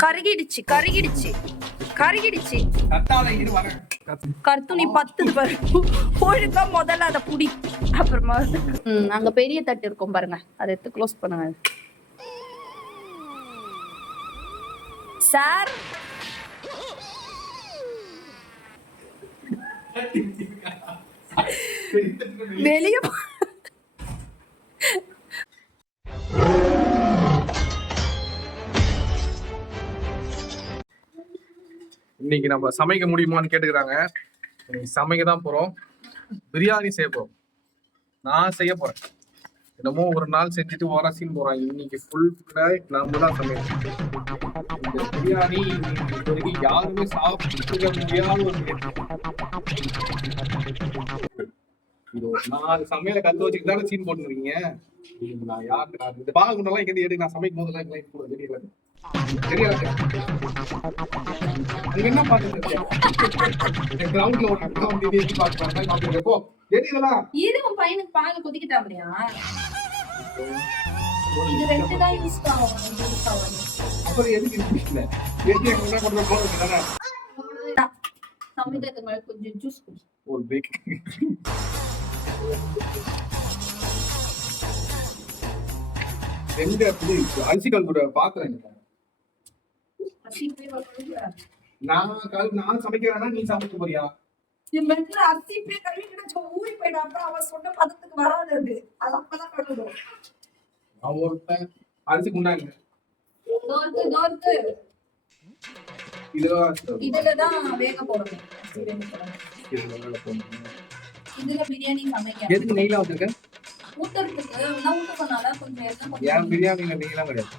கருகிடுச்சு கருகிடுச்சு கருகிடுச்சு. கருத்துணி பத்துது பாரு. ஒழுங்கா முதல்ல அதை புடி. அப்புறமா அங்க பெரிய தட்டு இருக்கும் பாருங்க, அதை எடுத்து க்ளோஸ் பண்ணுங்க சார். வெளியே இன்னைக்கு நம்ம சமைக்க முடியுமான்னு கேட்டுக்கிறாங்க. சமைக்க தான் போறோம். பிரியாணி செய்ய போறோம். நான் செய்ய போறேன். என்னமோ ஒரு நாள் செஞ்சுட்டு ஓரசின்னு போறேன். இன்னைக்கு ஃபுல் நம்ம தான் சமைக்கணும். இந்த பிரியாணி இது வரைக்கும் யாருமே சாப்பிட்டு முடியாத ஒரு இது ஒரு 4 சமையலை கத்து வச்சுட்டு தானே சீன் போட்டுருக்கீங்க. நான் யாரு இந்த பாகுண்டெல்லாம் எங்க எடுத்து நான் சமைக்கும் போதெல்லாம் தெரியல. தெரியாது என்ன பாத்துட்டு கிரவுண்ட்ல ஒரு அக்கா வந்து பாக்குறாங்க. எப்போ தெரியலடா இது உன் பையனுக்கு பால் கொதிக்கிட்டா அப்படியா? இது ரெண்டு தான் யூஸ் ஆகும். அப்புறம் எதுக்கு இல்ல எதுக்கு என்ன பண்ற போறதுதானே. சமைக்கிறதுக்கு மேல கொஞ்சம் ஜூஸ் குடி. ஒரு பேக் எங்க அப்படி அரிசிகள் கூட பாக்குறேன். நான் சமைக்கிறேன்னா நீ சமைக்க போறியா? அரிசி ஊறி போயிடும். அப்புறம் அவன் சொன்ன பதத்துக்கு வராது. அது அப்பதான் கழுவும். அவன் அரிசி குண்டாங்க இதுலதான் வேக போடணும். இதுல பிரியாணி சமைக்க எதுக்கு நெய்லாம் வச்சிருக்க? ஊத்துறதுக்கு ஊத்த சொன்னால கொஞ்சம் ஏன் பிரியாணில நெய்லாம் கிடையாது.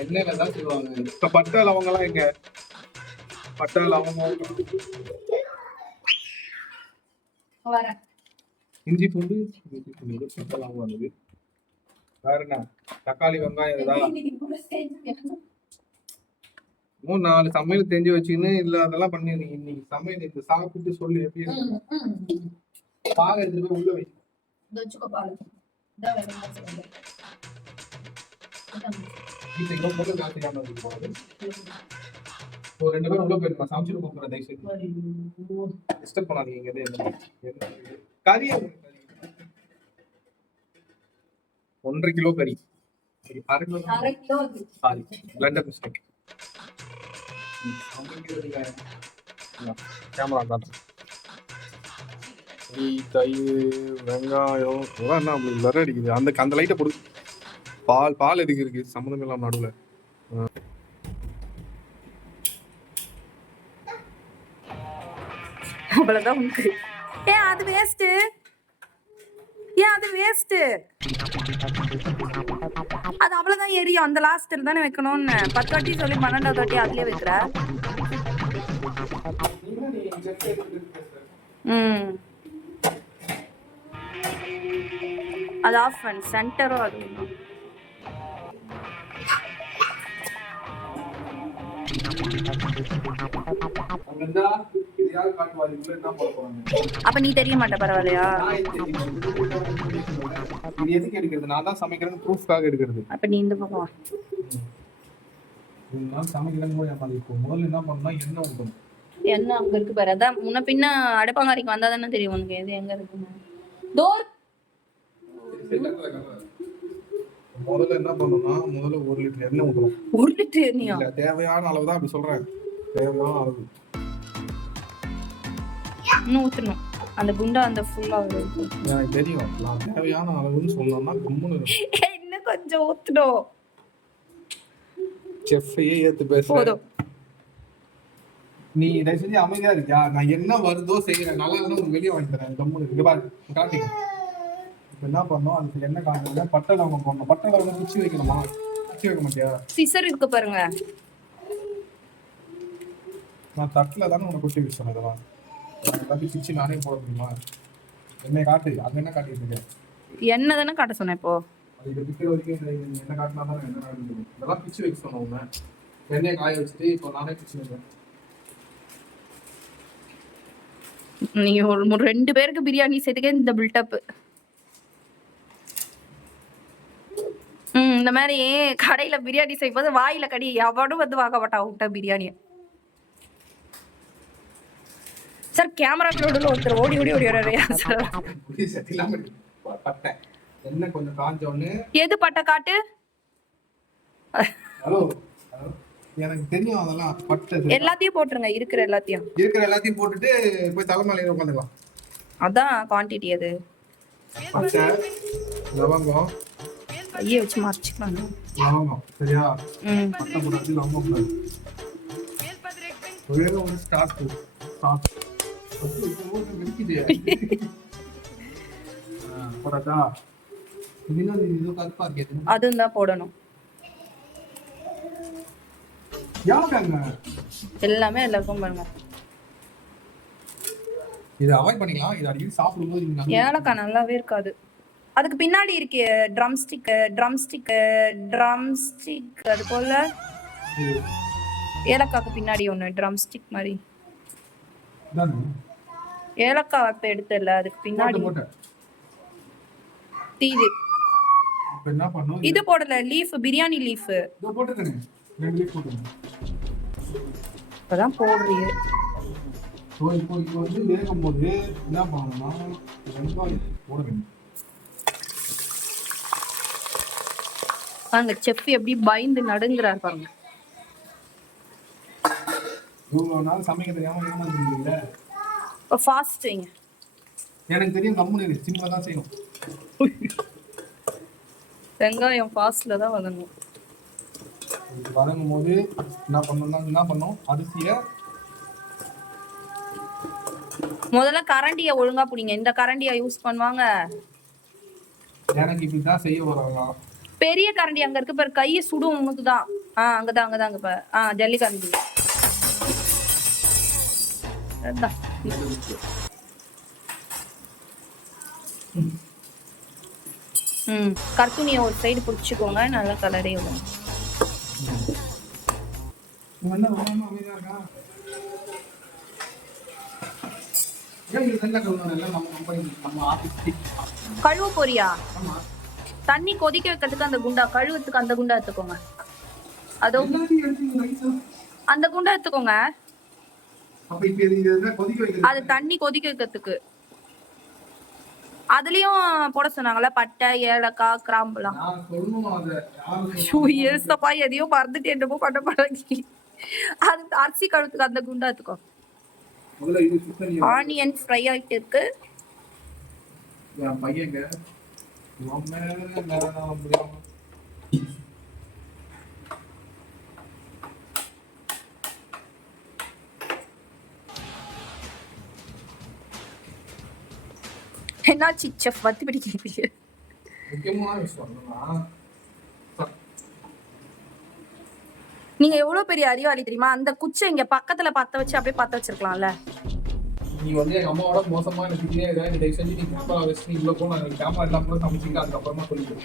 எண்ணெயில தான் செய்வாங்க. இப்ப பட்டை லவங்கெல்லாம் எங்க? பட்டை லவங்கம் இஞ்சி பூண்டு பட்டை லவங்கம் வந்தது. வேற என்ன? தக்காளி வெங்காயம் ஏதாவது 3-4 சமையல் தெரிஞ்சு வச்சுன்னு இல்ல அதெல்லாம் பண்ணிருக்கீங்க. இன்னைக்கு சமையல் இந்த சாப்பிட்டு சொல்லு எப்படி இருக்கு. பால் எடுத்துட்டு போய் உள்ள வை. ஒரு 2 பேரும் உள்ள போயிருக்கோம். சமைச்சுட்டு போறேன். தயவுசெய்து டிஸ்டர்ப் பண்ணாதீங்க. கறி 1.5 கிலோ கறி. 1/2 kilo sorry blender mistake. Camera காட்டுறேன். தயிர் வெங்காயம் இதெல்லாம் என்ன அப்படி லர அடிக்குது. அந்த லைட்டை போடு. பால் எதுக்கு இருக்கு சம்மந்தம் இல்லாம நடுவில். அவ்வளவுதான் உனக்கு. அது வேஸ்ட். அது வேஸ்ட். அது அவ்வளவுதான் எரியும். அந்த லாஸ்ட்ல தானே வைக்கணும்னு 10 வாட்டி சொல்லி 12வது வாட்டி அதுலயே வைக்கிற. அது ஆஃப் பண்ணு. சென்டரும் அது அப்ப நீ தெரிய மாட்ட. பரவாயில்லையா? எதுக்கு எடுக்கிறது? நான் தான் சமைக்கிறேன்னு ப்ரூஃப்காக எடுக்கிறது. அப்ப நீ இந்த பக்கம் வா. நான் சமைக்கிறேன்னு முதல்ல என்ன பண்ணா எண்ணெய் ஊற்றணும். எண்ணெய் அங்க இருக்கு பாரு. அதான் முன்ன பின்ன அடுப்பங்காரிக்கு வந்தா தானே தெரியும் உனக்கு எது எங்க இருக்குன்னு. டோர் முதல்ல என்ன பண்ணணும்னா முதல்ல 1 லிட்டர் எண்ணெய் ஊற்றணும். 1 லிட்டர் எண்ணெயா? தேவையான அளவு தான் அப்படி சொல்றேன். தேவையான அளவு இன்னும் ஊற்றணும். அந்த குண்டா அந்த ஃபுல்லா எனக்கு தெரியும். நான் தேவையான அளவுன்னு சொன்னோம்னா கம்முன்னு இன்னும் கொஞ்சம் ஊற்றணும். செஃப்பையே ஏத்து பேசுறேன். நீ இதை செஞ்சு அமைதியா இருக்கியா? நான் என்ன வருதோ செய்யறேன். நல்லா இருந்தா உங்களுக்கு வெளியே வாங்கி தரேன். கம்முன்னு இங்க பாரு காட்டிங்க. இப்ப என்ன பண்ணோம்? அதுக்கு என்ன காட்டுங்க? பட்டை லவங்கம் போடணும். பட்டை லவங்கம் பிச்சு வைக்கணுமா? பிச்சு வைக்க மாட்டியா? சிசர் இருக்கு பாருங்க. நான் தட்டுல தானே உனக்கு கொட்டி வச்சேன். இதெல்லாம் எல்லாத்தையும் பிச்சு நானே போட முடியுமா? என்ன காட்டு. அது என்ன காட்டிட்டு இருக்கேன்? என்ன தானே காட்ட சொன்னேன். இப்போ அது பிக்கிற வரைக்கும் என்ன காட்டினா தான் என்ன காட்டு. இதெல்லாம் பிச்சு வைக்க சொன்னேன். உன்னை எண்ணெயை காய வச்சுட்டு இப்போ நானே பிச்சு வைக்கிறேன். நீங்க ஒரு 2 பேருக்கு பிரியாணி செய்துக்கே இந்த பில்டப். இந்த மாதிரி கடையில பிரியாணி செய்யும்போது வாயில கடி எவனும் வந்து வாங்க மாட்டான் விட்ட பிரியாணிய. சார் கேமராக்களோட ஒருத்தர் ஓடி ஓடி ஓடி வர்றாரு சார். என்ன கொஞ்சம் காஞ்சோன்னு எது பட்டை காட்டு? ஹலோ எனக்கு தெரியும் அதெல்லாம் பட்டை எல்லாத்தையும் போட்டுருங்க, இருக்கிற எல்லாத்தையும் போட்டுட்டு போய் தலைமையில உட்காந்துக்கலாம். அதான் குவான்டிட்டி. அது பட்டை லவங்கம் கையை வச்சு மறைச்சிக்கலாம். லவங்கம் சரியா? பட்டை போடாது லவங்கம் போடாது. ஒரே ஒரு ஸ்டார்ட் போடாதா? அதுவும் தான் போடணும். எல்லாமே எல்லாருக்கும் பாருங்க. இத அவாய்ட் பண்ணிக்கலாம். இத அடிக்கடி சாப்பிடும்போது ஏலக்காய் நல்லாவே இருக்காது. அதுக்கு பின்னாடி இருக்கு ட்ரம் ஸ்டிக் அது போல ஏலக்காய்க்கு பின்னாடி ஒண்ணு ட்ரம் ஸ்டிக் மாதிரி. ஏலக்காய் இப்ப எடுத்துல அதுக்கு பின்னாடி தீது. என்ன பண்ணும்? இது போடல, லீஃப், பிரியாணி லீஃப். இதோ போட்டுக்கங்க. 2 லீஃப் போட்டுங்க. இப்பதான் போடுறீங்க. இப்போ வந்து வேகும்போது என்ன பண்ணணும்னா வெங்காயம் போடுங்க. பாருங்க செஃப் எப்படி பயந்து நடுங்குறாரு பாருங்க. இவ்வளவு நாள் சமைக்க தெரியாம ஏமாந்துருக்கீங்கல்ல. இப்போ ஃபாஸ்ட் செய்யுங்க. எனக்கு தெரியும் கம்முனு சிம்பிளா தான் செய்யணும். வெங்காயம் ஃபாஸ்ட்ல தான் வதங்கணும். வதங்கும் போது என்ன பண்ணணும்? அரிசியை முதல்ல கரண்டியை ஒழுங்கா பிடிங்க. இந்த கரண்டியை யூஸ் பண்ணுவாங்க. எனக்கு இப்படிதான் செய்ய வராங்க. பெரிய கரண்டி அங்க இருக்கு பாரு, கையை சுடும் உனக்கு தான். அங்கதான் அங்க பாரு. ஜல்லி கரண்டி. கர்த்துனியை ஒரு சைடு பிடிச்சிக்கோங்க, நல்லா கலரே விடுங்க. கழுவு போறியா? தண்ணி கொதிக்க வைக்கிறதுக்கு அந்த குண்டா, கழுவுறதுக்கு அந்த குண்டா எடுத்துக்கோங்க. அதோ அந்த குண்டா எடுத்துக்கோங்க. அது தண்ணி கொதிக்க வைக்கிறதுக்கு. அதுலயும் போட சொன்னாங்கல்ல பட்டை, ஏலக்காய், கிராம்புலாம். எதையோ மறந்துட்டு என்னமோ பண்ண பழகி. அது அரிசி கழுவுறதுக்கு அந்த குண்டா எடுத்துக்கோ. ஆனியன் ஃப்ரை ஆயிட்டு இருக்கு. என்னாச்சு செஃப் வத்தி பிடிக்கிறீங்க? முக்கியமான விஷயம் நீங்க எவ்வளவு பெரிய அறிவாளி தெரியுமா? அந்த குச்சை இங்க பக்கத்துல பத்த வச்சு அப்படியே பத்த வச்சிருக்கலாம்ல. நீ வந்து எங்க அம்மாவோட மோசமா எனக்கு தயவு செஞ்சு நீ கேமரா வச்சு இவ்வளோ கூட நான் கேமரா எல்லாம் கூட சமைச்சிக்க அதுக்கப்புறமா சொல்லிடுவேன்.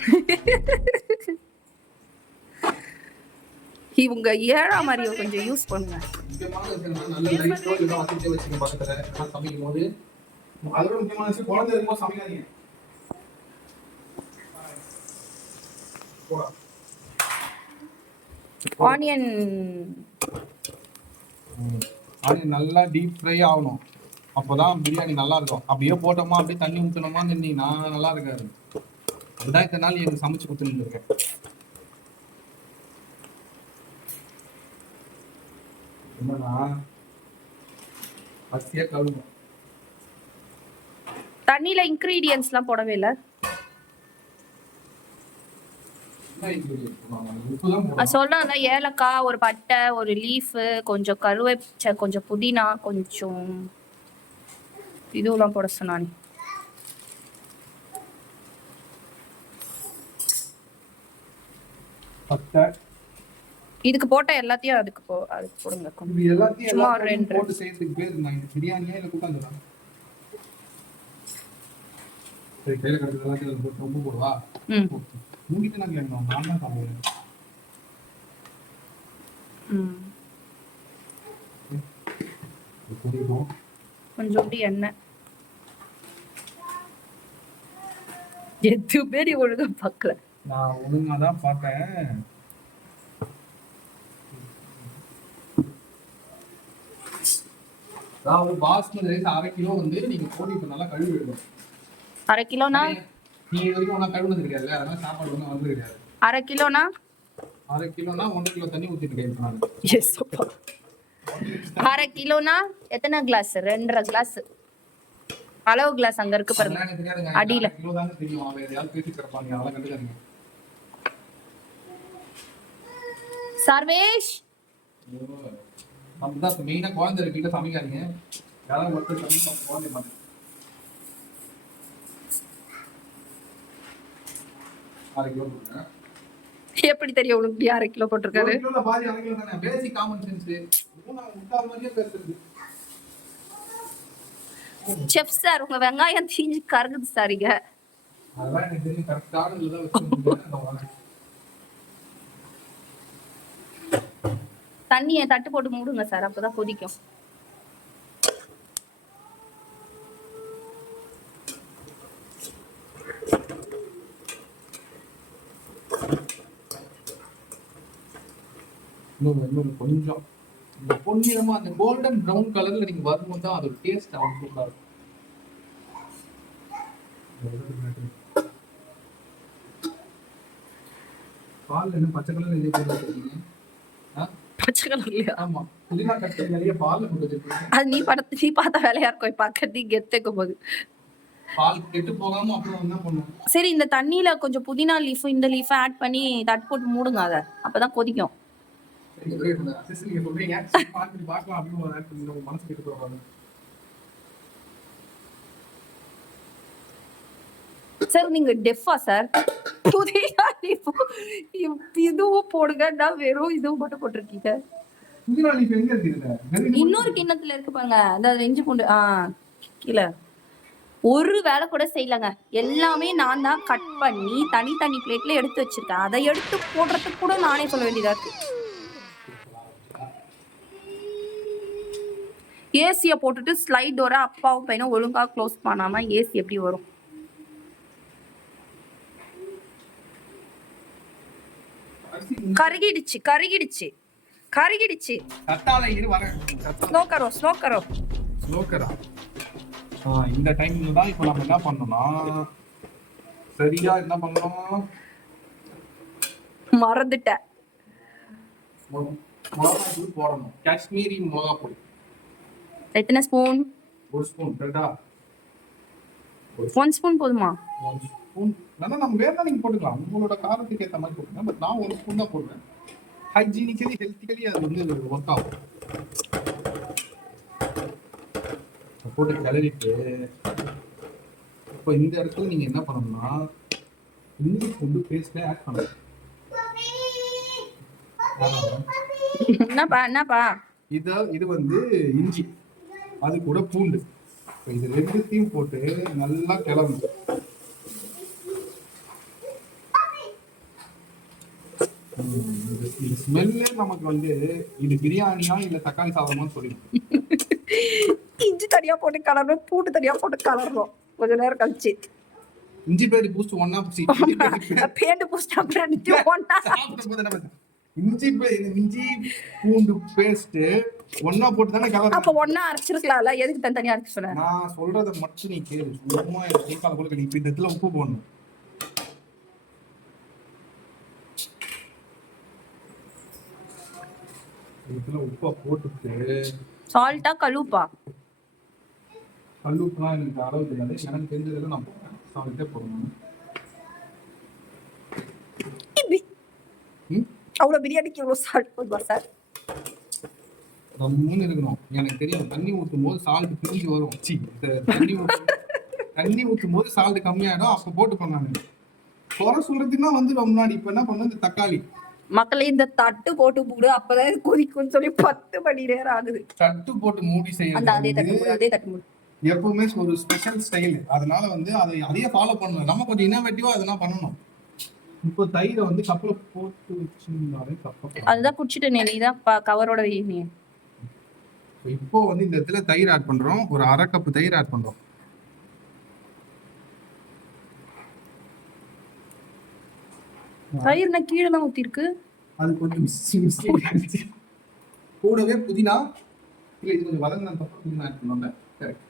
இவங்க ஏழாம் மாதிரியை கொஞ்சம் யூஸ் பண்ணுங்க. முக்கியமான விஷயம் நல்ல லைட்டோ இல்லை வச்சுட்டு வச்சுக்க பக்கத்துல நான் சமைக்கும் போது. அதோட முக்கியமான விஷயம் குழந்தை இருக்கும்போது சமைக்காதீங்க. ஆனியன் நல்லா டீப் ஃப்ரை ஆகணும். அப்போதான் பிரியாணி நல்லா இருக்கும். அப்படியே போட்டோமா அப்படியே தண்ணி ஊற்றணுமா நின்னீங்கன்னா நல்லா இருக்காது. அதுதான் இத்தனை நாள் எனக்கு சமைச்சு கொடுத்துட்டு இருக்கேன். என்னன்னா அரிசியா கழுவும். தண்ணியில இன்கிரீடியன்ட்ஸ்லாம் போடவே இல்லை. சொல்றேன் ஏலக்காய், ஒரு பட்டை, ஒரு லீஃப், கொஞ்சம் கருவேப்பிலை, கொஞ்சம் புதினா, கொஞ்சம் இதுவெல்லாம் போட சொன்னானே. பட்டை இதுக்கு போட்ட எல்லாத்தையும் அதுக்கு போடுங்க. சும்மா ரெண்டு போட்டு செய்யறதுக்கு பேர் நான் பிரியாணியா இல்ல கூட்டாஞ்சோறா? சரி கையில கட்டுறது எல்லாத்தையும் போட்டு ரொம்ப போடுவா. மூங்கிட்டு நான் கேட்கணும். நான் தான் சாப்பிடுவேன். கொஞ்சோண்டு எண்ணெய். எதுவுமே நீ ஒழுங்கா பார்க்கல. நான் ஒழுங்கா தான் பார்த்தேன். அதாவது பாஸ்மதி ரைஸ் 1/2 கிலோ வந்து நீங்க போட்டு இப்ப நல்லா கழுவி விடணும். 1/2 கிலோனா நீ இது வரைக்கும் ஒன்றா கழுவுனது கிடையாது, அதனால சாப்பாடு ஒன்றும் வந்து கிடையாது. 1/2 கிலோனா 1/2 கிலோனா 1 கிலோ தண்ணி ஊற்றிட்டு இருக்கேன் நான். எஸ் 1/2 கிலோனா எத்தனை கிளாஸ்? 2.5 கிளாஸ் அளவு கிளாஸ் அங்க இருக்கு பாருங்க எனக்கு தெரியாதுங்க, அடியில. 1/2 கிலோ தானே தெரியும். அவன் எதையாவது பேசி கிடப்பாங்க, அதெல்லாம் கண்டுக்காதீங்க. சர்வேஷ் அப்படிதான் மெயினா குழந்தை வீட்டில் சமைக்காதீங்க. யாராவது ஒருத்தர் சமைக்க குழந்தை மாட்டேன். 1/2 கிலோ போட்டுருக்கேன். எப்படி தெரியும் உனக்கு 1/2 கிலோ போட்டிருக்காரு? 1 கிலோல பாதி 1/2 கிலோ தானே. Basic common sense. நான் முட்டாள் மாதிரியே பேசுறது. செஃப் சார் உங்க வெங்காயம் தீஞ்சு கருகுது சாரிங்க. அதெல்லாம் எனக்கு தெரியும், கரெக்டான இதுதான் வச்சிருக்கேன். தண்ணியை தட்டு போட்டு மூடுங்க சார், அப்பதான் கொதிக்கும். இன்னொரு கொஞ்சம் இந்த பொன்னிறமா அந்த கோல்டன் ப்ரௌன் கலர்ல நீங்க வரும்போது தான் அதோட டேஸ்ட் அவுட்புட்டா இருக்கும். பால் என்ன பச்சை கலர்ல இதே போட்டு வச்சிருக்கீங்க? பச்சை கலர்லயா? ஆமா, புதினா கட் நிறைய பால் போட்டு வச்சிருக்கீங்க. அது நீ பார்த்த வேலையா இருக்கும். பாக்கறது கெத்துக்கும் போது பால் கெட்டு போகாம அப்புறம் என்ன பண்ணும்? சரி, இந்த தண்ணியில கொஞ்சம் புதினா லீஃப் இந்த லீஃப் ஆட் பண்ணி தட்டு போட்டு மூடுங்க, அத அப்பதான் கொதிக்கும். சார் நீங்க டெஃபா சார்? புதினா லீஃப் இதுவும் போடுங்க, வெறும் இதுவும் மட்டும் போட்டிருக்கீங்க. இன்னொரு கிண்ணத்துல இருக்கு பாருங்க, அந்த இஞ்சி பூண்டு கீழே. ஒரு வேலை கூட செய்யலங்க, எல்லாமே நான் தான் கட் பண்ணி தனி பிளேட்ல எடுத்து வச்சிருக்கேன். அதை எடுத்து போடுறதுக்கு கூட நானே சொல்ல வேண்டியதா இருக்கு. ஏசிய போட்டுட்டு ஸ்லைட் டோரை அப்பாவும் பையனும் ஒழுங்கா க்ளோஸ் பண்ணாம ஏசி எப்படி வரும்? கருகிடுச்சு கருகிடுச்சு கருகிடுச்சு. ஸ்லோ கரோ ஸ்லோ கரோ ஸ்லோ கரா. இந்த டைம்ல தான் இப்போ நம்ம என்ன பண்ணோம்னா சரியா என்ன பண்ணணும் மறந்துட்டேன். மிளகாத்தூள் போடணும். காஷ்மீரி மிளகா பொடி. எத்தனை ஸ்பூன்? 1 ஸ்பூன். கரெக்டா? 1 ஸ்பூன் போதுமா? 1 ஸ்பூன். நம்ம வேணா நீங்க போட்டுக்கலாம், உங்களோட காரத்துக்கு ஏற்ற மாதிரி போட்டுக்கலாம். பட் நான் 1 ஸ்பூன் தான் போடுவேன். ஹைஜீனிக்கலி ஹெல்த்திக்கலி அது வந்து ஒர்க் ஆகும். போட்டு கிளறிட்டு இப்போ இந்த இடத்துல நீங்க என்ன பண்ணணும்னா இஞ்சி பூண்டு பேஸ்ட்டை ஆட் பண்ணணும். என்னப்பா இது வந்து இஞ்சி, அது கூட பூண்டு. இது ரெண்டுத்தையும் போட்டு நல்லா கிளறணும். இந்த ஸ்மெல்லே நமக்கு வந்து இது பிரியாணியா இல்ல தக்காளி சாதமான்னு சொல்லிடும். இஞ்சி தனியா போட்டு கலரணும், பூண்டு தனியா போட்டு கலரணும். கொஞ்ச நேரம் கழிச்சு இஞ்சி பேடி பூஸ்ட் ஒண்ணா பேண்ட் பூஸ்ட் அப்புறம் ஒண்ணா இஞ்சி பூண்டு பேஸ்ட் ஒண்ணா போட்டு தானே கலர். அப்ப ஒண்ணா அரைச்சிருக்கலாம்ல, எதுக்கு தனியா அரைச்சு சொன்னேன்? நான் சொல்றத மட்டும் நீ கேளு. சும்மா கேட்காத கூட நீ இந்த இடத்துல உப்பு போடணும். இதுல உப்பை போட்டுட்டு சால்ட்டா கல்லுப்பா? கல்லுப்புலாம் எனக்கு அளவு தெரியாது, எனக்கு தெரிஞ்சதுல நான் போடுறேன். சால்ட்டே போடணும். அவ்வளவு பிரியாணிக்கு எவ்வளவு சால்ட் போடுவா சார்? ரொம்ப இருக்கணும். எனக்கு தெரியும், தண்ணி ஊற்றும் போது சால்ட் பிரிஞ்சு வரும். தண்ணி ஊற்றும் போது சால்ட் கம்மியாயிடும். அப்ப போட்டு பண்ணாங்க குறை சொல்றதுக்குன்னா வந்து ரொம்ப நாள். இப்ப என்ன பண்ண, இந்த தக்காளி மக்களே இந்த தட்டு போட்டு மூடு, அப்பதான் கொதிக்கும்னு சொல்லி 10 மணி நேரம் ஆகுது. தட்டு போட்டு மூடி செய்யறது அதே தட்டு மூடு எப்பவுமே ஒரு ஸ்பெஷல் ஸ்டைல். அதனால வந்து அதையே ஃபாலோ பண்ணணும். நம்ம கொஞ்சம் இன்னோவேட்டிவா அதெல்லாம் பண்ணணும். இப்போ தயிரை வந்து கப்பில் போட்டு வச்சுருந்தாலே கப்ப அதுதான் குடிச்சிட்டு நீ தான் கவரோட நீ. இப்போ வந்து இந்த இடத்துல தயிர் ஆட் பண்றோம். ஒரு 1/2 கப் தயிர் ஆட் பண்றோம். தயிர்னா கீழே தான் ஊத்திருக்கு. அது கொஞ்சம் மிஸ்டேக் ஆயிடுச்சு. கூடவே புதினா இல்லை இது கொஞ்சம் வதங்கினதுக்கு புதினா ஆட் பண்ணோம்ல. கரெக்ட்.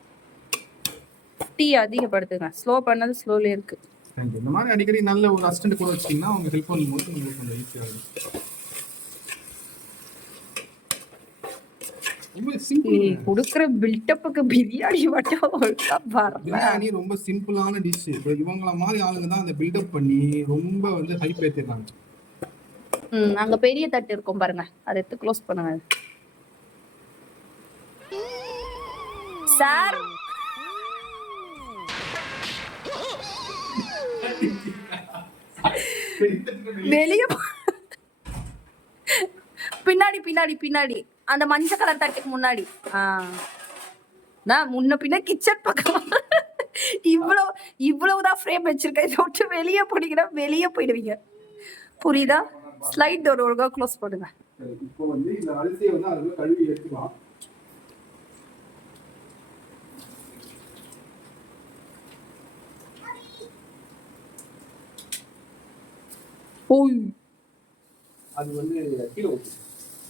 டீ அதிகப்படுத்துங்க. ஸ்லோ பண்ணது ஸ்லோல இருக்கு. இந்த மாதிரி அடிக்கடி நல்ல ஒரு அசிஸ்டன்ட் கூட வச்சிங்கன்னா அவங்க ஹெல்ப் பண்ணும்போது உங்களுக்கு கொஞ்சம் ஈஸியாக இருக்கும். ரொம்ப சிம்பிள். கொடுக்குற பில்டப்புக்கு பிரியாணி மட்டும் ஒழுங்கா வரல. பிரியாணி ரொம்ப சிம்பிளான டிஷ். இவங்கள மாதிரி ஆளுங்க தான் அந்த பில்டப் பண்ணி ரொம்ப வந்து ஹைப் ஏற்றிடுறாங்க. அங்க பெரிய தட்டு இருக்கும் பாருங்க, அதை எடுத்து க்ளோஸ் பண்ணுங்க சார். வெளிய பின்னாடி பின்னாடி பின்னாடி அந்த மஞ்சள் கலர் தட்டுக்கு முன்னாடி. நான் முன்ன பின்ன கிச்சன் பக்கம் இவ்வளவுதான் ஃப்ரேம் வச்சிருக்கேன். இதை விட்டு வெளியே போனீங்கன்னா வெளியே போயிடுவீங்க. புரியுதா? ஸ்லைட் டோர் ஒழுங்கா க்ளோஸ் பண்ணுங்க. இப்போ வந்து இந்த அரிசியை வந்து அதுல கழுவி எடுத்துக்கலாம். அது வந்து கீழே ஊற்று.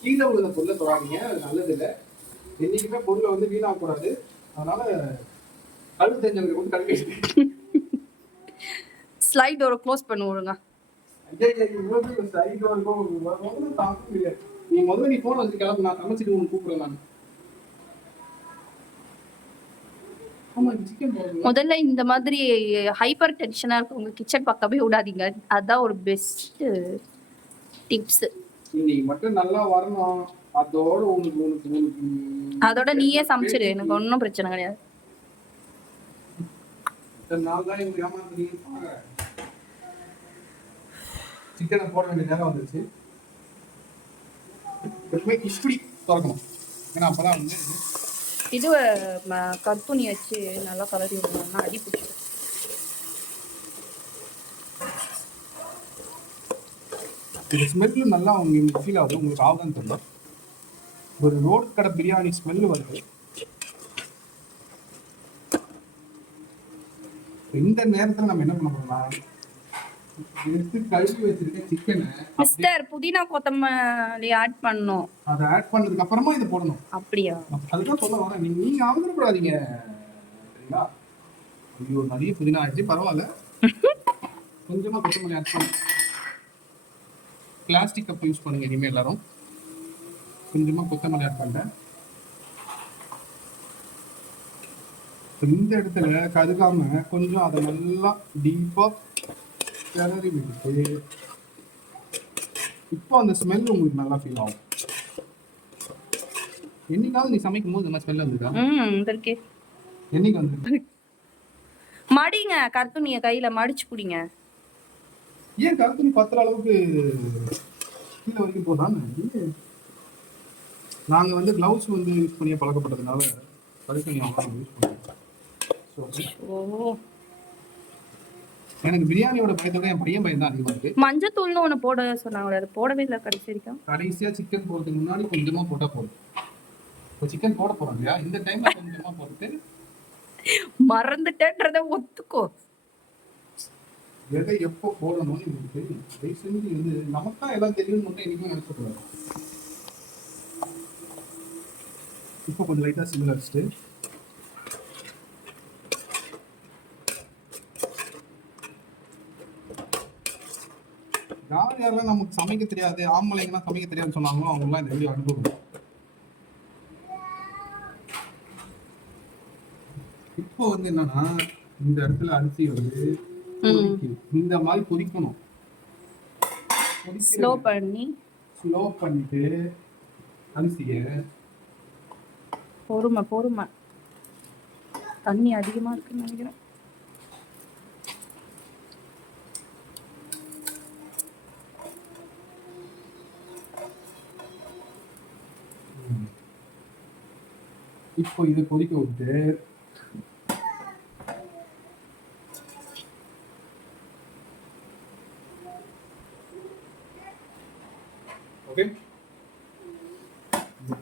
கீழே உள்ள பொருளை தொடாதீங்க, அது நல்லது இல்லை. என்னைக்குமே பொருளை வந்து வீணாகக்கூடாது. அதனால கழுவு தெரிஞ்சவங்க வந்து கழுவி ஸ்லைட் டோரை க்ளோஸ் பண்ணுவோங்க. நீ முதல்ல நீ போன் வச்சு கிளம்பு, நான் சமைச்சிட்டு உனக்கு கூப்பிடுறேன். முதல்ல இந்த மாதிரி ஹைப்பர் டென்ஷனா இருக்கவங்க கிச்சன் பக்கமே விடாதீங்க. அதான் ஒரு பெஸ்ட் டிப்ஸ். இன்னைக்கு மட்டும் நல்லா வரணும். அதோட அதோட நீயே சமைச்சிரு, எனக்கு ஒன்றும் பிரச்சனை கிடையாது. சிக்கனை போட வேண்டிய நேரம் வந்துருச்சு. இப்படி திறக்கணும். ஏன்னா அப்பதான் வந்து இது கற்பூனி வச்சு நல்லா கலரி விடணும்னா அடி பிடிச்சிடும். இந்த ஸ்மெல்லு நல்லா உங்களுக்கு ஃபீல் ஆகுது. உங்களுக்கு ஆகுதான்னு தெரியல. ஒரு ரோடு கடை பிரியாணி ஸ்மெல்லு வருது. இந்த நேரத்தில் நம்ம என்ன பண்ண போறோம்னா, எடுத்து கழுவி வச்சிருக்க சிக்கனை மிஸ்டர் புதினா கொத்தமல்லி ஆட் பண்ணணும். அதை ஆட் பண்ணதுக்கு அப்புறமா இதை போடணும். அப்படியா? அதுதான் சொல்ல வரேன். நீங்க அவசரப்படாதீங்க சரிங்களா? ஐயோ நிறைய புதினா ஆயிடுச்சு, பரவாயில்ல. கொஞ்சமா கொத்தமல்லி ஆட் பண்ணு. பிளாஸ்டிக் கப் யூஸ் பண்ணுங்க இனிமேல் எல்லாரும். கொஞ்சமா கொத்தமல்லி ஆட் பண்ணேன். இந்த இடத்துல கருகாம கொஞ்சம் அதை நல்லா டீப்பா கிளறி விட்டு இப்போ அந்த ஸ்மெல் உங்களுக்கு நல்லா ஃபீல் ஆகும். என்னைக்காவது நீ சமைக்கும் போது இந்த மாதிரி ஸ்மெல் வந்துதா? இருக்கே. என்னைக்கு வந்து மடிங்க கருத்துணிய கையில மடிச்சு குடிங்க. ஏன் கருத்துணி பத்துற அளவுக்கு கீழே வரைக்கும் போதான்னு? நாங்கள் வந்து க்ளவுஸ் வந்து யூஸ் பண்ணி பழக்கப்பட்டதுனால கருத்துணி அவங்க யூஸ் பண்ணுவோம். எனக்கு பிரியாணியோட பயத்தோட என் பையன் பையன் தான் அதிகமாக இருக்கு. மஞ்சத்தூள்னு ஒன்று போட சொன்னாங்க, அது போடவே இல்லை கடைசி வரைக்கும். கடைசியாக சிக்கன் போடுறதுக்கு முன்னாடி கொஞ்சமாக போட்டால் போதும். இப்போ சிக்கன் போட போகிறோம் இல்லையா, இந்த டைமில் கொஞ்சமாக போட்டு மறந்துட்டேன்றதை ஒத்துக்கோ. எதை எப்போ போடணும்னு எனக்கு தெரியும். தயவு செஞ்சு வந்து நமக்கு தான் எல்லாம் தெரியும்னு மட்டும் என்னைக்குமே நினைச்சக்கூடாது. இப்போ கொஞ்சம் லைட்டாக சிம்மில் வச்சுட்டு யார் யாரெல்லாம் நமக்கு சமைக்க தெரியாது, ஆம்பளைங்கலாம் சமைக்க தெரியாதுன்னு சொன்னாங்களோ அவங்களாம் இந்த வீடியோ அனுப்புவோம். இப்போ வந்து என்னன்னா இந்த இடத்துல அரிசி வந்து இந்த மாதிரி பொரிக்கணும். ஸ்லோ பண்ணிட்டு அரிசியை பொறுமை தண்ணி அதிகமா இருக்குன்னு நினைக்கிறேன். இப்போ இதை கொதிக்க விட்டு ஓகே.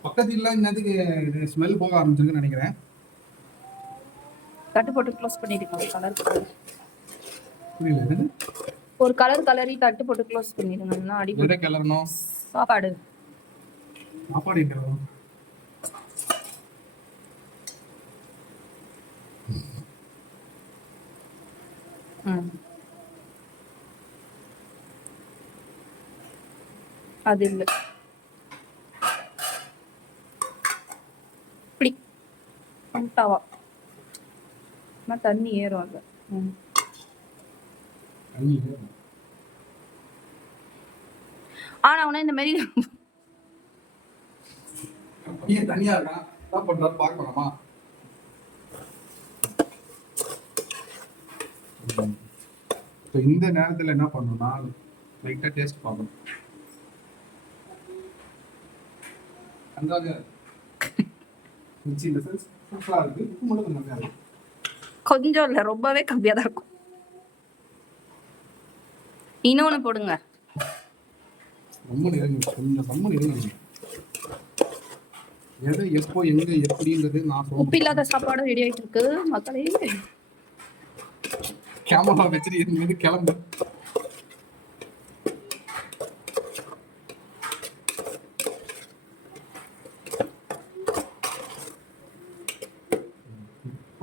பக்கத்துல இன்னதுக்கு இது ஸ்மெல் போக ஆரம்பிச்சிருக்குன்னு நினைக்கிறேன். கட்டு போட்டு க்ளோஸ் பண்ணிடுங்க. கலர் புரியல. ஒரு கலர் கலரி தட்டு போட்டு க்ளோஸ் பண்ணிடுங்க. அடி எதை கிளறணும்? சாப்பாடு. சாப்பாடு கிளறணும். அது இல்ல இப்படி பண்ணிட்டாவா தண்ணி ஏறும் அது. ஆனா அவன இந்த மாதிரி ஏன் தனியா இருக்கான்? என்ன பண்றாரு பார்க்கணுமா? இந்த நேரத்துல என்ன பண்ணணும்னா லைட்டா டேஸ்ட் பார்க்கணும். கொஞ்சம் இல்ல ரொம்பவே கம்மியா தான் இருக்கும். இன்னொன்னு போடுங்க. எதை எப்போ எங்க எப்படின்றது நான் உப்பு இல்லாத சாப்பாடு ரெடி ஆயிட்டு இருக்கு மக்களே. கேமரா வச்சுட்டு இருந்து கிளம்பு.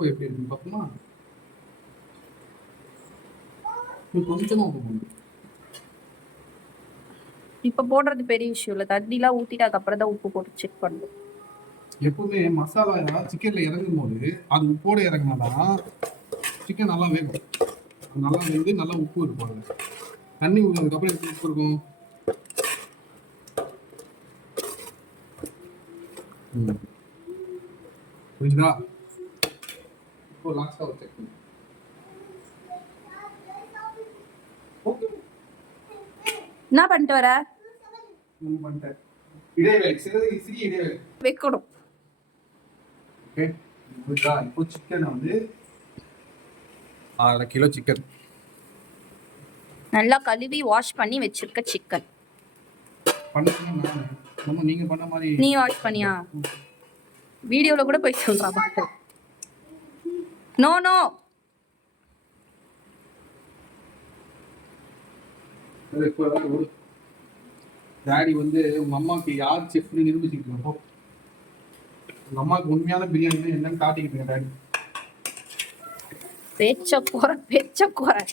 எப்படி இருக்கு பாப்போமா? கொஞ்சமா உப்பு. இப்ப போடுறது பெரிய விஷயம் இல்ல. தண்ணிலாம் ஊத்திட்டு அதுக்கப்புறம் தான் உப்பு போட்டு செக் பண்ணணும். எப்பவுமே மசாலா சிக்கன்ல இறங்கும் போது அது உப்போட இறங்கினாதான் சிக்கன் நல்லா வேகும். நல்லா வெந்து நல்லா உப்பு இருக்கும். அதுல தண்ணி ஊற்றுறதுக்கு அப்புறம் எப்படி உப்பு இருக்கும்? புரியுதா? இப்போ லாஸ்டா ஒரு செக் பண்ணு. என்ன பண்ணிட்டு வர? இடைவேளை சிறிய இடைவேளை வைக்கணும். ஓகே, இப்போ சிக்கன் வந்து 1/2 கிலோ சிக்கன் நல்லா கழுவி வாஷ் பண்ணி வச்சிருக்க சிக்கன். நீங்க பண்ண மாதிரி நீ வாஷ் பண்ணியா? வீடியோல கூட போய் சொல்றா பாத்து. No no. டாடி வந்து உங்க அம்மாக்கு யார் செஃப்னு நிரூபிச்சுக்கிட்டு உங்க அம்மாக்கு உண்மையான பிரியாணி என்னன்னு காட்டிக்கிட்டு டாடி. பேச்ச குறை.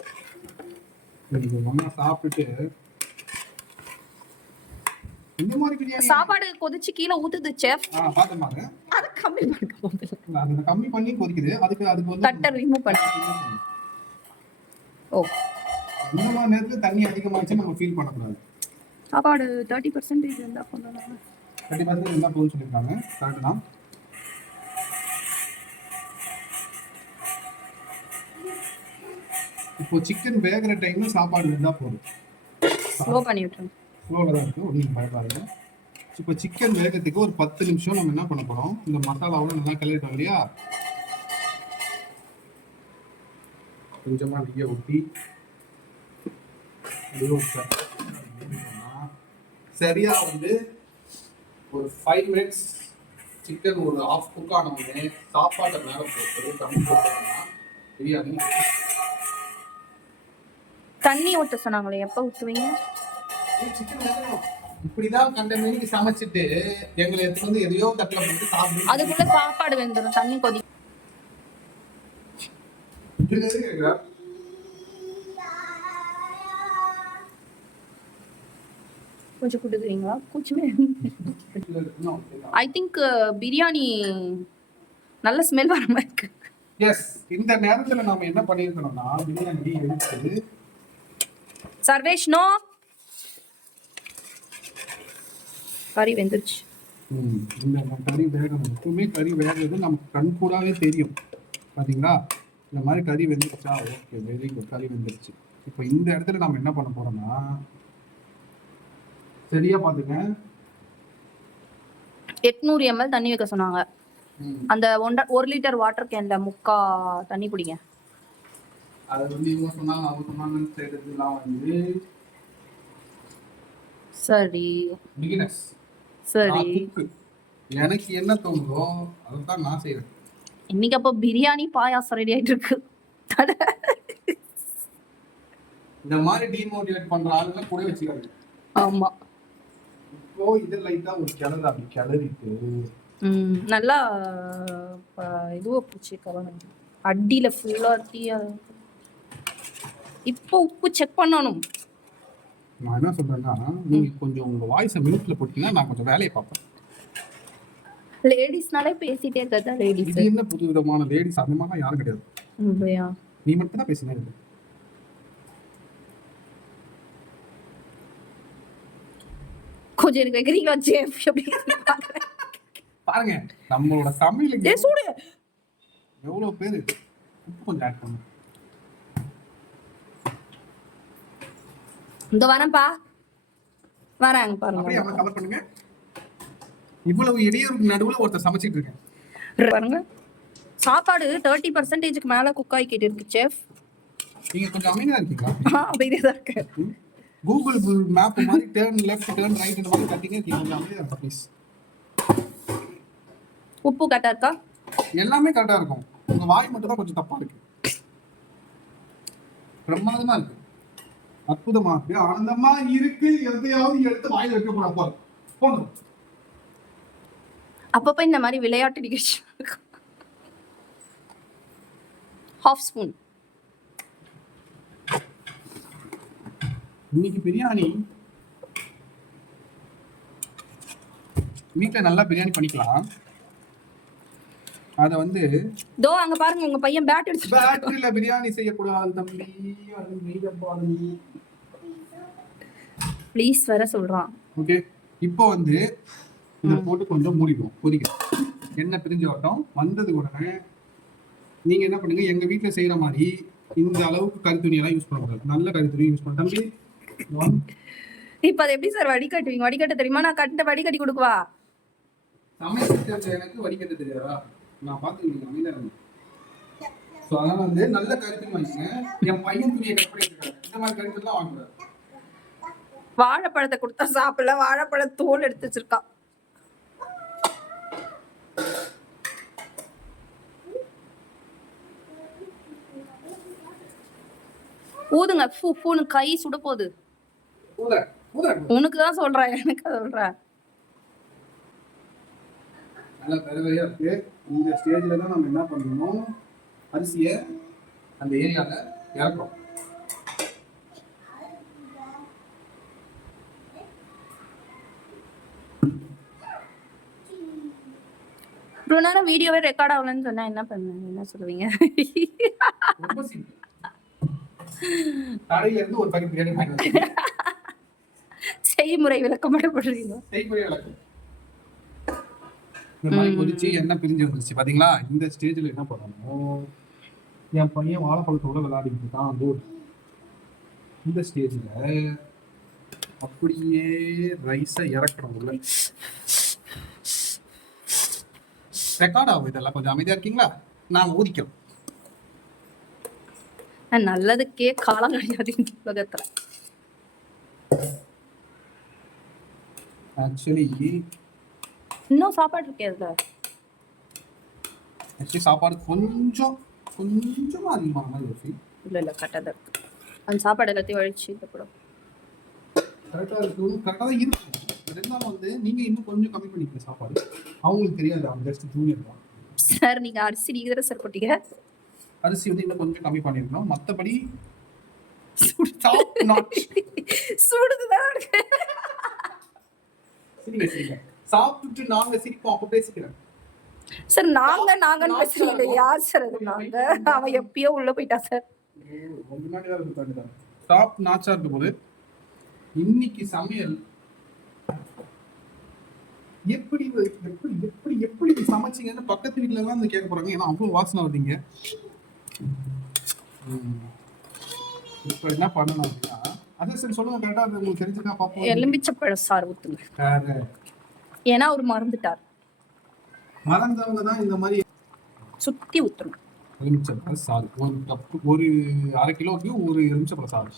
உங்க அம்மா சாப்பிட்டுட்டு இந்த மாதிரி பிரியாணி சாப்பாடு கொதிச்சு கீழே ஊத்துது செஃப். பாத்தமாங்க. அத கம்மி பண்ணுங்க போகுது. அத கம்மி பண்ணி கொதிக்குது. அதுக்கு வந்து தட்டை ரிமூவ் பண்ணு. ஓ, இந்த மாதிரி நேரத்துல தண்ணி அதிகமாச்சு நம்ம ஃபீல் பண்ண கூடாது. சாப்பாடு 30% இருந்தா பண்ணலாம். 30% இருந்தா போதும் சொல்லிருக்காங்க. கரெக்ட் தான். இப்போ சிக்கன் வேகிற டைம்ல சாப்பாடு இருந்தா போதும். ஸ்லோ பண்ணி விட்டுருங்க. ஸ்லோல தான் இருக்கு. ஒன்றும் பயப்படாதீங்க. இப்போ சிக்கன் வேகிறதுக்கு ஒரு 10 நிமிஷம் நம்ம என்ன பண்ண போறோம்? இந்த மசாலாவோட நல்லா கிளறிட்டோம் இல்லையா? கொஞ்சமா நெய்யை ஊற்றி சரியா வந்து ஒரு 5 மினிட்ஸ் சிக்கன் ஒரு half குக் ஆன உடனே சாப்பாட்டை மேல போட்டு தண்ணி போட்டோம்னா பிரியாணி. தண்ணி ஊத்த சொன்னாங்களே, எப்ப ஊத்துவீங்க? சிக்கன் வேகணும். இப்படிதான் கண்ட மீனுக்கு சமைச்சிட்டு எங்களை எடுத்து வந்து எதையோ தட்டில போட்டு சாப்பிடு. அதுக்குள்ள சாப்பாடு வெந்துடும். தண்ணி கொதி. கொஞ்சம் கொடுக்குறீங்களா? கொஞ்சமே. ஐ திங்க் பிரியாணி நல்ல ஸ்மெல் வர மாதிரி இருக்கு. எஸ், இந்த நேரத்துல நாம என்ன பண்ணிருக்கணும்னா பிரியாணி எடுத்து சர்வேஷ் நோ கறி வெந்துருச்சு. இந்த கறி வேகணும். எப்பவுமே கறி வேகிறது நமக்கு கண் கூடாவே தெரியும். பாத்தீங்களா? இந்த மாதிரி கறி வெந்துருச்சா? ஓகே, வெரி குட், கறி வெந்துருச்சு. இப்போ இந்த இடத்துல நம்ம என்ன பண்ண போறோம்னா சரியா பாத்துங்க, 800 ml தண்ணி வைக்க சொன்னாங்க. அந்த 1 லிட்டர் வாட்டர் கேன்ல முக்கா தண்ணி குடிங்க. அது வந்து இவங்க சொன்னாங்க அவங்க சொன்னாங்கன்னு செய்யறதுலாம் வந்து சரி பிகினர்ஸ். சரி, எனக்கு என்ன தோணுதோ அதான் நான் செய்யறேன். இன்னைக்கு அப்போ பிரியாணி பாயாசம் ரெடி ஆயிட்டு இருக்கு. இந்த மாதிரி டிமோட்டிவேட் பண்ற ஆளுங்க கூட வச்சுக்காது. ஆமா. இப்போ இது லைட்டா ஒரு கிளறு அப்படி கிளறிட்டு நல்லா இதுவோ பூச்சி கவனம் அடியில ஃபுல்லா டீயா. இப்போ உப்பு செக் பண்ணணும். நான் என்ன சொல்றேன்னா, நீங்க கொஞ்சம் உங்க வாய்ஸை மியூட்ல போட்டீங்கன்னா நான் கொஞ்சம் வேலையை பார்ப்பேன். லேடிஸ்னாலே பேசிட்டே இருக்கதா லேடிஸ். இது என்ன புது விதமான லேடிஸ்? அந்த மாதிரிலாம் யாரும் கிடையாது. அப்படியா? நீ மட்டும் தான் பேசினே. கொஞ்சம் எனக்கு வைக்கிறீங்களா சேஃப்? பாருங்க நம்மளோட சமையலுக்கு சூடு எவ்வளவு பேரு. உப்பு கொஞ்சம் ஆட் பண்ணுங்க. இந்த வரேன்ப்பா, வராங்க பாருங்க. அப்படியே அவனை கவர் பண்ணுங்க. இவ்வளவு இடையூறுக்கு நடுவுல ஒருத்தர் சமைச்சிட்டு இருக்கேன் பாருங்க. சாப்பாடு 30% மேல குக் ஆகிக்கிட்டு இருக்கு செஃப். நீங்க கொஞ்சம் அமைதியா இருக்கீங்களா? அமைதியா தான் இருக்கு. கூகுள் மேப் மாதிரி டர்ன் லெஃப்ட் டர்ன் ரைட் இந்த மாதிரி கட்டிங்க இருக்கீங்க. கொஞ்சம் அமைதியா இருங்க ப்ளீஸ். உப்பு கரெக்டா இருக்கா? எல்லாமே கரெக்டா இருக்கும். உங்க வாய் மட்டும் தான் கொஞ்சம் தப்பா இருக்கு. பிரமாதமா இருக்கு, அற்புதமா இருக்கு, ஆனந்தமா இருக்கு. எதையாவது எடுத்து வாயில வைக்க கூடாது. போதும். அப்பப்ப இந்த மாதிரி விளையாட்டு நிகழ்ச்சி. Half spoon. இன்னைக்கு பிரியாணி வீட்டுல நல்லா பிரியாணி பண்ணிக்கலாம். அத வந்து தோ அங்க பாருங்க, உங்க பையன் பேட் எடுத்து. பேட்டரியில பிரியாணி செய்யக்கூடாது தம்பி. அது மீதப்பாடு. ப்ளீஸ் வர சொல்றான். ஓகே, இப்போ வந்து இதை போட்டு கொஞ்சம் மூடிடுவோம். கொதிக்கும். எண்ணெய் பிரிஞ்சு வரட்டும். வந்தது உடனே நீங்க என்ன பண்ணுங்க, எங்க வீட்டுல செய்யற மாதிரி இந்த அளவுக்கு கறித்துணி எல்லாம் யூஸ் பண்ணக்கூடாது. நல்ல கறித்துணி யூஸ் பண்ண தம்பி. இப்ப அதை எப்படி சார் வடிகட்டுவீங்க? வடிகட்ட தெரியுமா? நான் கட்ட வடிகட்டி கொடுக்குவா. சமையல் எனக்கு வடிகட்ட தெரியாதா? நான் பாத்துக்கிட்டேன் அமைதியா இருந்தேன். ஸோ அதனால வந்து நல்ல கருத்துன்னு வாங்கிங்க. என் பையன் துணியை கட் பண்ணிட்டு இந்த மாதிரி கருத்துலாம் வாங்கக்கூடாது. வாழைப்பழத்தை கொடுத்தா சாப்பிடல, வாழைப்பழ தோல் எடுத்து வச்சிருக்கா. ஊதுங்க. பூனு கை சுட போகுது. உனக்கு தான் சொல்றேன், எனக்கு சொல்றேன். நல்லா பெருவையா இருக்கு. இந்த ஸ்டேஜ்ல தான் நம்ம என்ன பண்ணணும், அரிசியை அந்த ஏரியால இறக்குறோம். இவ்வளோ நேரம் வீடியோவே ரெக்கார்ட் ஆகலன்னு சொன்னா என்ன பண்ணுங்க? என்ன சொல்லுவீங்க? கடையில இருந்து ஒரு பாக்கெட் பிரியாணி வாங்கிட்டு வந்து செய்முறை விளக்கம் மட்டும் போடுறீங்க. செய்முறை விளக்கம். இந்த மாதிரி கொதிச்சு எண்ணெய் பிரிஞ்சு வந்துருச்சு பாத்தீங்களா? இந்த ஸ்டேஜ்ல என்ன பண்ணணும், என் பையன் வாழைப்பழத்தோட விளையாடிட்டு இருக்கான். குட். இந்த ஸ்டேஜ்ல அப்படியே ரைஸை இறக்குறோம். உள்ள ரெக்கார்ட் ஆகும். இதெல்லாம் கொஞ்சம் அமைதியா இருக்கீங்களா? நான் ஊதிக்கிறோம். நல்லதுக்கே காலம் கிடையாது இந்த உலகத்துல. ஆக்சுவலி இன்னும் சாப்பாடு இருக்கே அதுல. ஆக்சுவலி சாப்பாடு கொஞ்சமா அதிகமான மாதிரி இருக்கு. இல்ல கரெக்டா தான் இருக்கு. அந்த சாப்பாடு எல்லாத்தையும் வழிச்சு கூட கரெக்டா இருக்கு. கரெக்டா தான் இருக்கு. இருந்தாலும் வந்து நீங்க இன்னும் கொஞ்சம் கம்மி பண்ணிக்கங்க சாப்பாடு. அவங்களுக்கு தெரியாது, அவங்க ஜஸ்ட் ஜூனியர் தான். சார் நீங்க அரிசி நீங்க தான் சார் போட்டீங்க. அரிசி வந்து இன்னும் கொஞ்சம் கம்மி பண்ணிருக்கணும். மத்தபடி சுடுதுதான் இருக்கு. சரிங்க சாப்பிட்டுட்டு நாங்க சிரிப்போம், அப்ப பேசிக்கிறேன். சார் நாங்கன்னு பேசுறீங்க. யார் சார் அது நாங்க? அவன் எப்பயோ உள்ள போயிட்டா சார். முன்னாடி தான் இருக்காங்க. டாப் நாச்சா இருக்கு போது. இன்னைக்கு சமையல் எப்படி எப்படி எப்படி எப்படி சமைச்சிங்கன்னு பக்கத்து வீட்டுல எல்லாம் வந்து கேட்க போறாங்க. ஏன்னா அவ்வளவு வாசனை வருதுங்க. இப்ப என்ன பண்ணணும் அப்படின்னா, அதே சரி சொல்லுங்க கரெக்டா, அது உங்களுக்கு தெரிஞ்சுக்கா பாப்போம். எலுமிச்சப்பழம் சாறு ஊத்துங்க. ஏன்னா அவர் மறந்துட்டார். மறந்தவங்க தான் இந்த மாதிரி சுத்தி ஊத்தணும். எலுமிச்சப்பழம் சாறு ஒரு கப்பு, ஒரு அரை கிலோக்கு ஒரு எலுமிச்சப்பழம் சாறு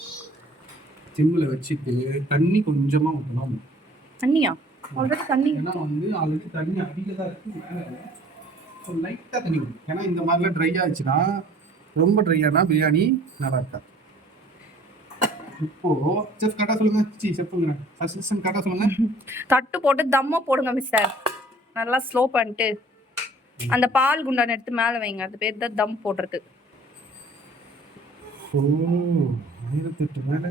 சிம்மில் வச்சுட்டு தண்ணி கொஞ்சமா ஊற்றணும். தண்ணியா? ஆல்ரெடி தண்ணி. ஏன்னா வந்து ஆல்ரெடி தண்ணி அடியில் தான் இருக்கு. மேலே லைட்டாக தண்ணி ஊற்றணும். ஏன்னா இந்த மாதிரிலாம் ட்ரை ஆச்சுன்னா, ரொம்ப ட்ரை ஆனால் பிரியாணி நல்லா இருக்காது. இப்போ செஃப் கரெக்டா சொல்லுங்க. செஃப் சொல்லுங்க. அசிஸ்டன்ட் கரெக்டா சொல்லுங்க. தட்டு போட்டு தம்மா போடுங்க மிஸ்டர். நல்லா ஸ்லோ பண்ணிட்டு அந்த பால் குண்டான எடுத்து மேல வைங்க. அது பேர் தான் தம் போடுறது. ஓ 1008 மேல.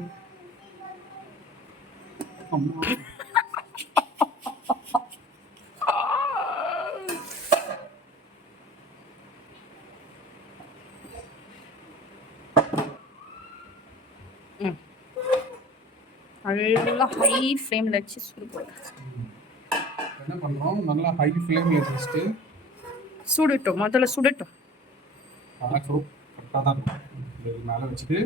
அம்மா. நல்லா ஹை ஃப்ளேம்ல வச்சு சூடு போடுங்க. என்ன பண்றோம்? நல்லா ஹை ஃப்ளேம்ல வச்சுட்டு சுடட்டும். முதல்ல சுடட்டும். கரெக்டாக தான் இருக்கும். இது மேலே வச்சுட்டு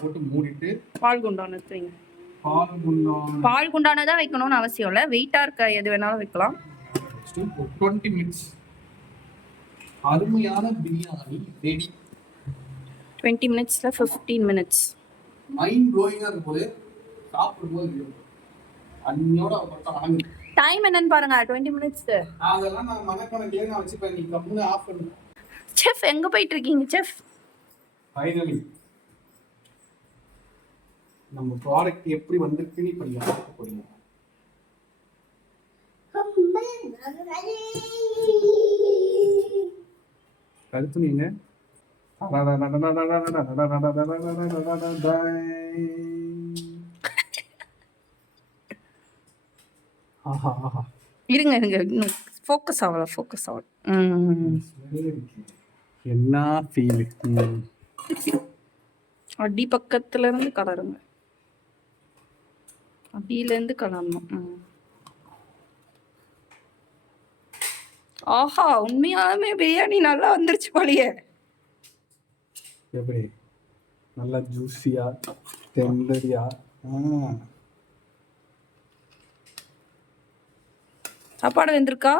போட்டு மூடிட்டு பால் குண்டான எடுத்து வைங்க. பால் குண்டான தான் வைக்கணும்னு அவசியம் இல்லை. வெயிட்டா இருக்க எது வேணாலும் வைக்கலாம். 20 மினிட்ஸ் அருமையான பிரியாணி ரெடி. 20 மினிட்ஸ்ல 15 மினிட்ஸ். மைண்ட் ப்ளோயிங்கா இருக்கும்போது சாப்பிடும்போது அன்னியோட வணங்கு. டைம் என்னன்னு பாருங்க. 20 மினிட்ஸ். அதெல்லாம் நான் மனக்கணக்கிலே நான் வச்சுப்பேன். நீ கம்முனு ஆஃப் பண்ணு. செஃப் எங்க போயிட்டு இருக்கீங்க செஃப்? ஃபைனலி நம்ம ப்ராடக்ட் எப்படி வந்திருக்குன்னு இப்ப நீங்க பார்க்க போறீங்க. கருத்து நீங்க இருங்க இன்னும் ஃபோக்கஸ் ஆகல. என்ன ஃபீல். அடி பக்கத்துல இருந்து கலருங்க. அடியில இருந்து கலரணும். ஆஹா உண்மையாலுமே பிரியாணி நல்லா வந்துருச்சு போலியே. எப்படி நல்லா ஜூஸியா டெண்டரியா. சாப்பாடு வெந்திருக்கா?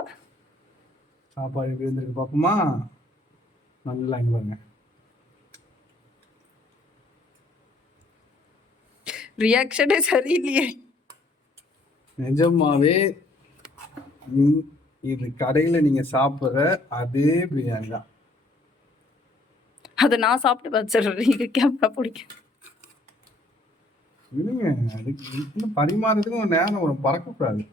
சாப்பாடு எப்படி வெந்திருக்கு பாப்போமா? நல்லா இங்க பாருங்க. ரியாக்ஷனே சரியில்லையே. நிஜமாவே இது கடையில நீங்க சாப்பிடுற அதே பிரியாணி தான். அதை நான் சாப்பிட்டு பார்த்துடுறேன். இது கேமரா பிடிக்கும். இல்லைங்க, அதுக்கு பரிமாறதுக்கு ஒரு நேரம் ஒரு பறக்கக்கூடாது.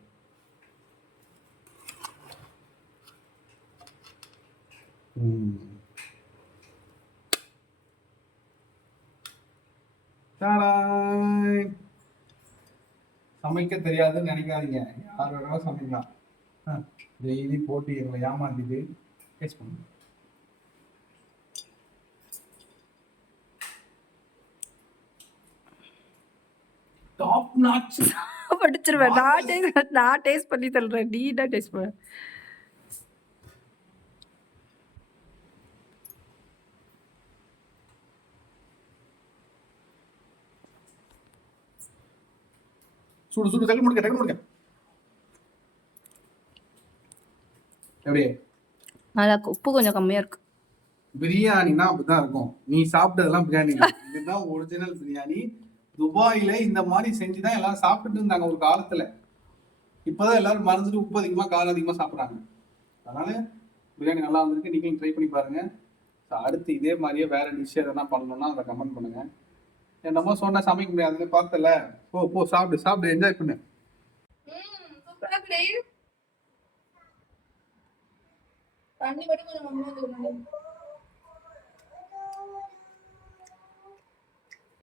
சமைக்க தெரியாதுன்னு நினைக்காதீங்க. யார் வேணாலும் சமைக்கலாம். டெய்லி போட்டு எங்களை ஏமாத்திட்டு டேஸ்ட் பண்ணுங்க. டாப் நாட்ச் படிச்சிருவேன். நான் டேஸ்ட் பண்ணி சொல்றேன். நீ தான் டேஸ்ட் பண்ண. சுடு சுடு டக்கு முடிக்க. எப்படி? நல்லா உப்பு கொஞ்சம் கம்மியா இருக்கு. பிரியாணினா அப்படிதான் இருக்கும். நீ சாப்பிட்டதெல்லாம் பிரியாணி இல்லை. இதுதான் ஒரிஜினல் பிரியாணி. துபாயில இந்த மாதிரி செஞ்சுதான் எல்லாரும் சாப்பிட்டுட்டு இருந்தாங்க ஒரு காலத்துல. இப்பதான் எல்லாரும் மறந்துட்டு உப்பு அதிகமா காரம் அதிகமா சாப்பிடுறாங்க. அதனால பிரியாணி நல்லா வந்திருக்கு. நீங்களும் ட்ரை பண்ணி பாருங்க. அடுத்து இதே மாதிரியே வேற டிஷ் எதனா பண்ணணும்னா அதை கமெண்ட் பண்ணுங்க. என்னமோ சொன்னா சமைக்க முடியாதுன்னு பார்த்தல. போ சாப்பிடு என்ஜாய் பண்ணு. தண்ணி மட்டும் கொஞ்சம்